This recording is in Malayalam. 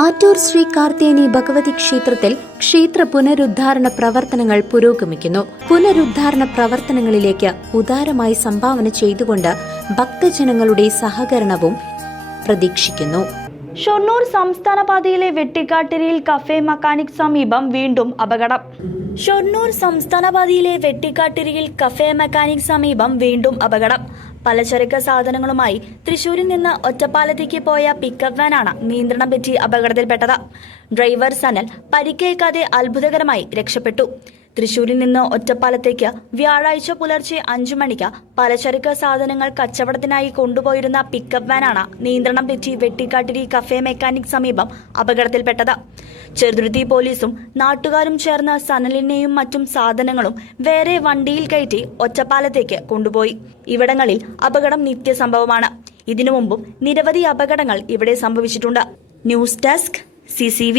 ആറ്റൂർ ശ്രീ കാർത്തേനി ഭഗവതി ക്ഷേത്രത്തിൽ ക്ഷേത്ര പുനരുദ്ധാരണ പ്രവർത്തനങ്ങൾ പുരോഗമിക്കുന്നു. പുനരുദ്ധാരണ പ്രവർത്തനങ്ങളിലേക്ക് ഉദാരമായി സംഭാവന ചെയ്തുകൊണ്ട് ഭക്തജനങ്ങളുടെ സഹകരണവും പ്രതീക്ഷിക്കുന്നു. ഷൊർണൂർ സംസ്ഥാന പാതയിലെ വെട്ടിക്കാട്ടിരിയിൽ കഫേ മെക്കാനിക് സമീപം വീണ്ടും അപകടം. ഷൊർണൂർ സംസ്ഥാന പാതയിലെ വെട്ടിക്കാട്ടിരിയിൽ കഫേ മെക്കാനിക് സമീപം വീണ്ടും അപകടം. പലചരക്ക് സാധനങ്ങളുമായി തൃശൂരിൽ നിന്ന് ഒറ്റപ്പാലത്തേക്ക് പോയ പിക്കപ്പ് വാനാണ് നിയന്ത്രണം തെറ്റി അപകടത്തിൽപ്പെട്ടത്. ഡ്രൈവർ സനൽ പരിക്കേൽക്കാതെ അത്ഭുതകരമായി രക്ഷപ്പെട്ടു. തൃശൂരിൽ നിന്ന് ഒറ്റപ്പാലത്തേക്ക് വ്യാഴാഴ്ച പുലർച്ചെ 5 മണിക്ക് പലചരക്ക് സാധനങ്ങൾ കച്ചവടത്തിനായി കൊണ്ടുപോയിരുന്ന പിക്കപ്പ് വാനാണ് നിയന്ത്രണം തെറ്റി വെട്ടിക്കാട്ടിരി കഫേ മെക്കാനിക് സമീപം അപകടത്തിൽപ്പെട്ടത്. ചെറുതുരുത്തി പോലീസും നാട്ടുകാരും ചേർന്ന് സനലിനെയും മറ്റും സാധനങ്ങളും വേറെ വണ്ടിയിൽ കയറ്റി ഒറ്റപ്പാലത്തേക്ക് കൊണ്ടുപോയി. ഇവിടങ്ങളിൽ അപകടം നിത്യസംഭവമാണ്. ഇതിനു മുമ്പും നിരവധി അപകടങ്ങൾ ഇവിടെ സംഭവിച്ചിട്ടുണ്ട്. News desk CCV.